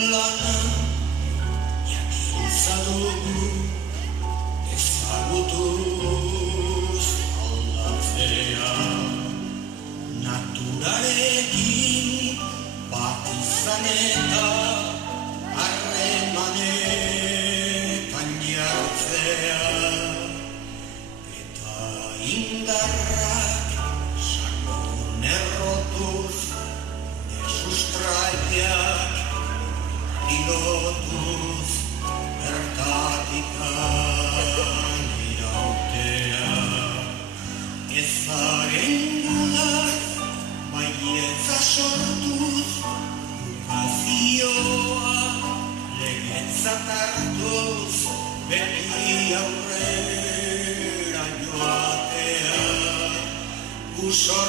lana jakintza dugu ezagutuz aldatzea naturarekin bat izan eta harremanetan jartzea eta indarrak sakon errotuz sustraiak pilotuz bertatikan irautea ezaren gudak baietza sortuz ukazioa legetzat hartuz beti aurrera joatea usor